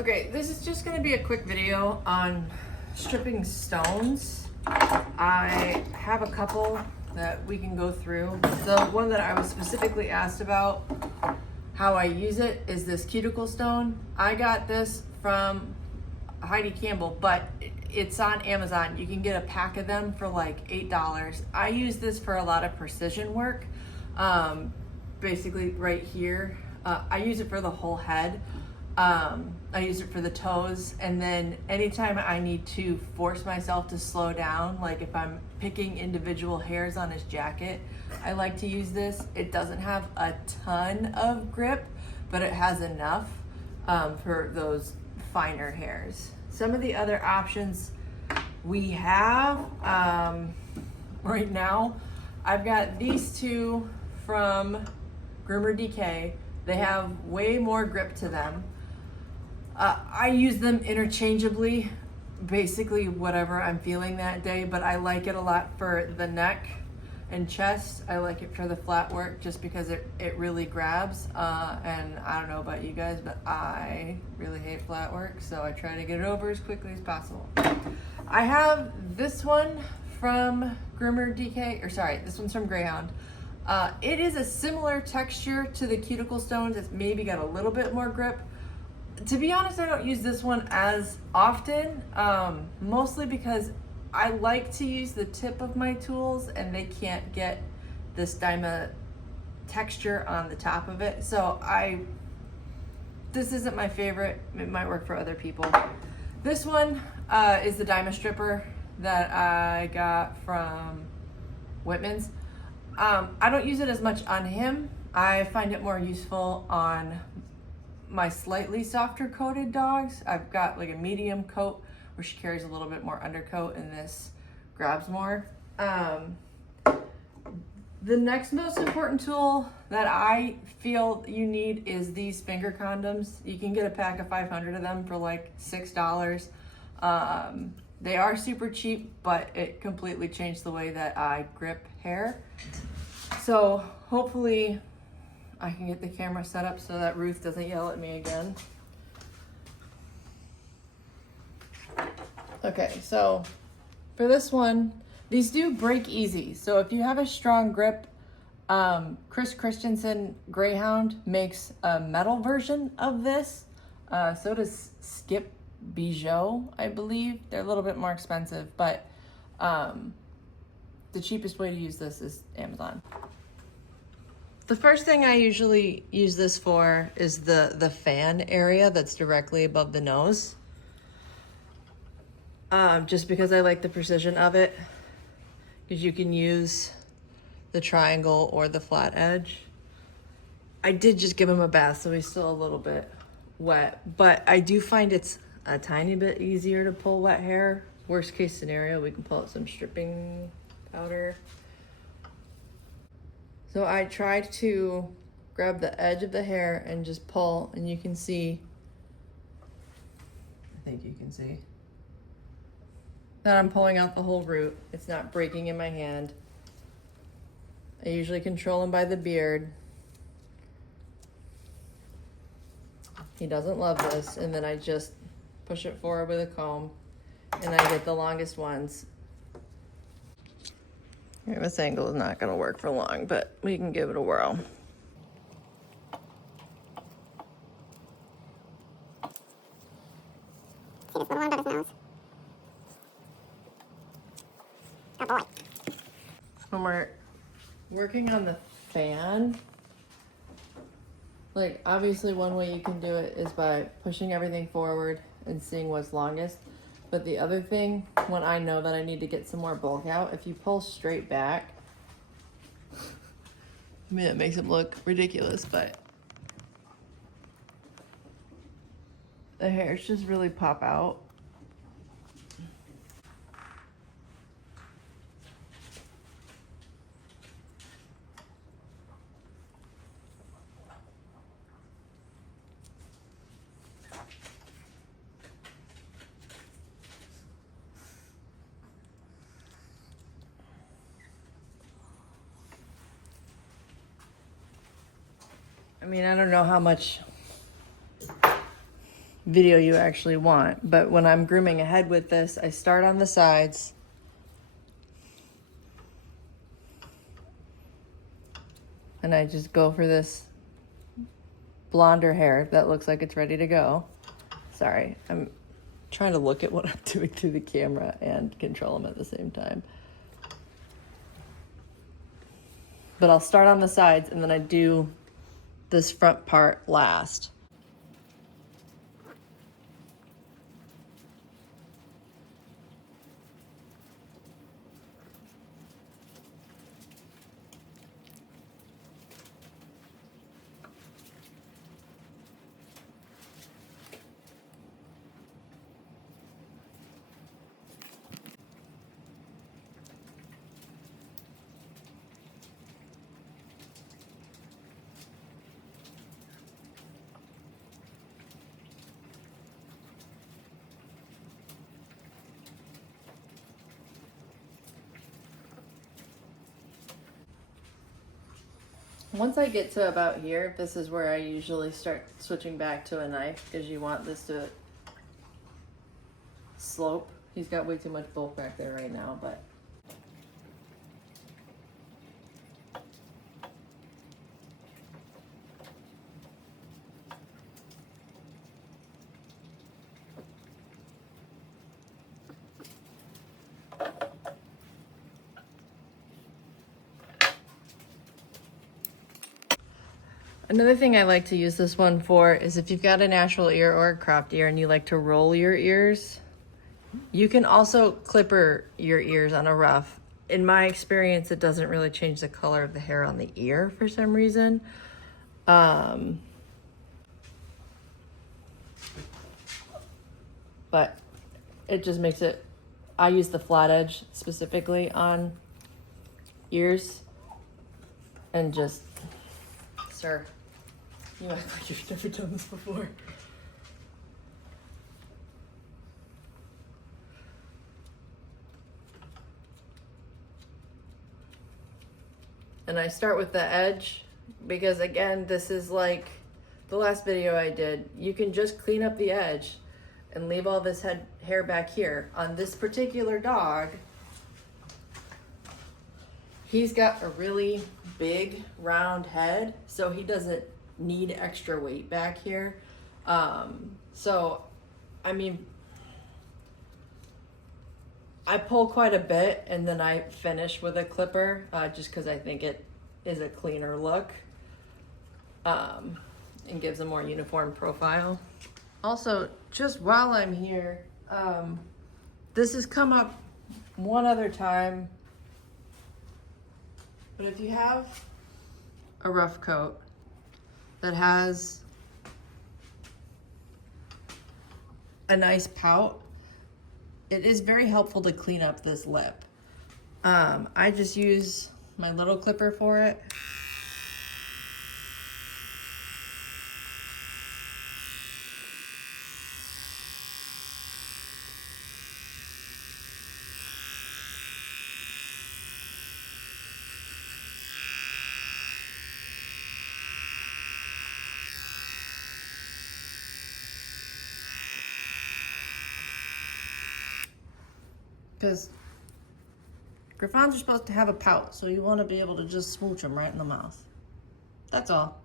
Okay, this is just gonna be a quick video on stripping stones. I have a couple that we can go through. The one that I was specifically asked about how I use it is this cuticle stone. I got this from Heidi Campbell, but it's on Amazon. You can get a pack of them for like $8. I use this for a lot of precision work. Basically right here. I use it for the whole head. I use it for the toes, and then anytime I need to force myself to slow down, like if I'm picking individual hairs on his jacket, I like to use this. It doesn't have a ton of grip, but it has enough for those finer hairs. Some of the other options we have right now, I've got these two from Groomer DK. They have way more grip to them. I use them interchangeably, basically whatever I'm feeling that day, but I like it a lot for the neck and chest. I like it for the flat work just because it really grabs. And I don't know about you guys, but I really hate flat work, so I try to get it over as quickly as possible. I have this one from Groomer DK, or sorry, this one's from Greyhound. It is a similar texture to the cuticle stones. It's maybe got a little bit more grip. To be honest, I don't use this one as often, mostly because I like to use the tip of my tools and they can't get this Dyma texture on the top of it. So this isn't my favorite. It might work for other people. This one is the Dyma stripper that I got from Whitman's. I don't use it as much on him. I find it more useful on my slightly softer coated dogs. I've got like a medium coat where she carries a little bit more undercoat and this grabs more. The next most important tool that I feel you need is these finger condoms. You can get a pack of 500 of them for like $6. They are super cheap, but it completely changed the way that I grip hair. So hopefully I can get the camera set up so that Ruth doesn't yell at me again. Okay, so for this one, these do break easy. So if you have a strong grip, Chris Christensen Greyhound makes a metal version of this. So does Skip Bijou, I believe. They're a little bit more expensive, but the cheapest way to use this is Amazon. The first thing I usually use this for is the fan area that's directly above the nose. Just because I like the precision of it, because you can use the triangle or the flat edge. I did just give him a bath, so he's still a little bit wet, but I do find it's a tiny bit easier to pull wet hair. Worst case scenario, we can pull out some stripping powder. So I tried to grab the edge of the hair and just pull, and you can see, I think you can see, that I'm pulling out the whole root. It's not breaking in my hand. I usually control him by the beard. He doesn't love this, and then I just push it forward with a comb, and I get the longest ones. This angle is not gonna work for long, but we can give it a whirl. See this little one above his nose? Oh boy. When we're working on the fan, like obviously one way you can do it is by pushing everything forward and seeing what's longest. But the other thing, when I know that I need to get some more bulk out, if you pull straight back, I mean, it makes it look ridiculous, but the hairs just really pop out. I mean, I don't know how much video you actually want. But when I'm grooming a head with this, I start on the sides. And I just go for this blonder hair that looks like it's ready to go. Sorry, I'm trying to look at what I'm doing through the camera and control them at the same time. But I'll start on the sides and then I do this front part last. Once I get to about here, this is where I usually start switching back to a knife because you want this to slope. He's got way too much bulk back there right now, but another thing I like to use this one for is if you've got a natural ear or a cropped ear and you like to roll your ears, you can also clipper your ears on a rough. In my experience, it doesn't really change the color of the hair on the ear for some reason. But it just makes it, I use the flat edge specifically on ears and just, sir, you act like you've never done this before. And I start with the edge because again, this is like the last video I did. You can just clean up the edge and leave all this hair back here. On this particular dog, he's got a really big round head, so he doesn't need extra weight back here. So, I mean, I pull quite a bit and then I finish with a clipper just because I think it is a cleaner look and gives a more uniform profile. Also, just while I'm here, this has come up one other time, but if you have a rough coat that has a nice pout, it is very helpful to clean up this lip. I just use my little clipper for it. Because Griffons are supposed to have a pout, so you want to be able to just smooch them right in the mouth. That's all.